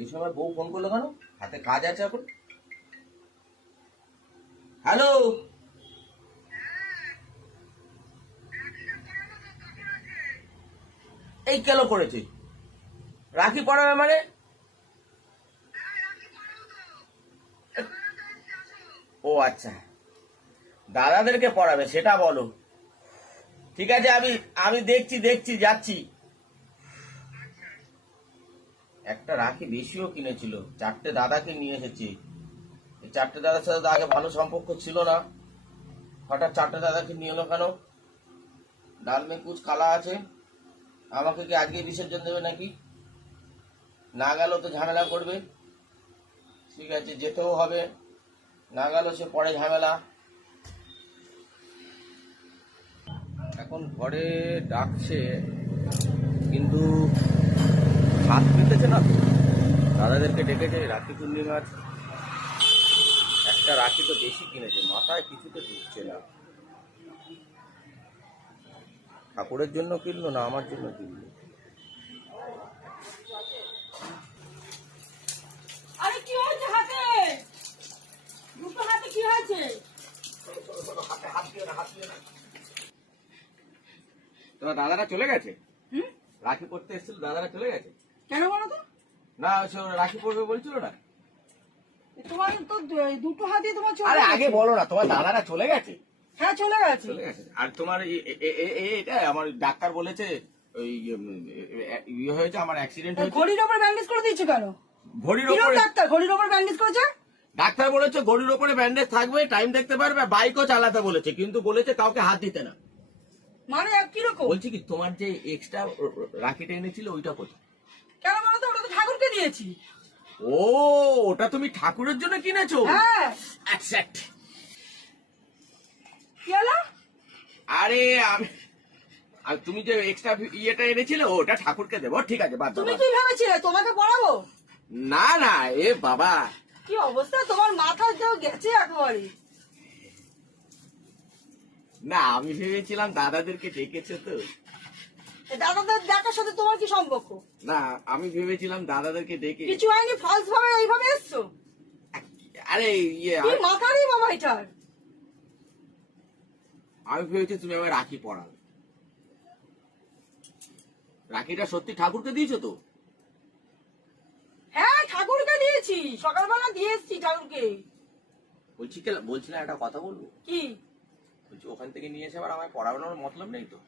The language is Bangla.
এই সময় বউ ফোন করলো কেন? হাতে কাজ আছে এখন। হ্যালো, এই কেন করেছে? রাখি পড়াবে মানে? ও আচ্ছা, দাদাদেরকে পড়াবে সেটা বলো। ঠিক আছে, আমি আমি দেখছি দেখছি যাচ্ছি। একটা রাখি বেশিও কিনেছিল, 4টে দাদাকে নিয়ে এসেছি। এই 4টে দাদার সাথে তো আগে ভালো সম্পর্ক ছিল না, হঠাৎ 4টে দাদাকে নিয়ে এলো কেন? ডাল মে কুচ কালা আছে। আমাকে কি আজকে বিসর্জন দেবে নাকি? না গেলেও তো ঝামেলা করবে। ঠিক আছে, যেতেও হবে, না গেলেও সে পরে ঝামেলা। এখন ঘরে ডাকছে কিন্তু হাত পেতেছে না তো। দাদাদেরকে ডেকেছে, রাখি পূর্ণিমা আছে। একটা রাখি তো বেশি কিনেছে, মাথায় কিছুতে ঢুকছে না। ঠাকুরের জন্য কিনলো না আমার জন্য কিনলো? আরে কি হয়েছে হাতে? দুটো হাতে কি হয়েছে? তোমার দাদারা চলে গেছে? রাখি পড়তে এসেছিল, দাদারা চলে গেছে কেন বলো তো? না? রাখি পড়বে বলছিল না? তোমার তো দুটো হাতে তোমার চলে আরে গেছে। আগে বলো না, তোমার দাদারা চলে গেছে? হ্যাঁ চলে গেছে। চলে গেছে। আর তোমার এটা আমার ডাক্তার বলেছে ওই ইয়ে হয়েছে, আমার অ্যাক্সিডেন্ট হয়েছে। ঘড়ির ওপর ব্যান্ডেজ করে দিয়েছে কেন? ঘড়ির কিরকম ওপরে ডাক্তার ঘড়ির ওপর ব্যান্ডেজ করেছে? ডাক্তার বলেছে ঘড়ির ওপরে ব্যান্ডেজ থাকবে, টাইম দেখতে পারবে, বাইকও চালাতে বলেছে, কিন্তু বলেছে কাউকে হাত দিতে না। মানে কিরকম? বলছি কি, তোমার যে এক্সট্রা রাখিটা এনেছিল ওইটা কোথায়? কেন বলো তো? ওটা তো ঠাকুরকে দিয়েছি। ও, ওটা তুমি ঠাকুরের জন্য কিনেছো? হ্যাঁ। Accept. কি হলো? আরে আর তুমি যে এক্সট্রা ইয়েটা এনেছিলে ওটা ঠাকুরকে দেবো, ঠিক আছে, বাদ দাও, তুমি বাদ কি দাও। ভেবেছিলে তোমাকে পড়াবো? না না, এ বাবা, কি অবস্থা তোমার, মাথা যাও গেছে একেবারে। না আমি ভেবেছিলাম দাদাদেরকে ডেকেছে তো। দাদাদের দেখার সাথে তোমার কি সম্পর্ক? না, আমি ভেবেছিলাম দাদাদেরকে ডেকে। কিছু হয়নি, ফলস ভাবে এইভাবে এসছো। আরে ইয়ে, কি মাথারই বাবা এটার। আমি ভেবেছি তুমি আমার রাখি পড়াবে। রাখিটা সত্যি ঠাকুরকে দিয়েছো তো? হ্যাঁ ঠাকুরকে দিয়েছি, সকালবেলা দিয়ে এসছি ঠাকুরকে। বলছিলাম একটা কথা বলবো। কি? বলছি ওখান থেকে নিয়ে এসে আবার আমায় পড়ানোর মতলব নেই তো?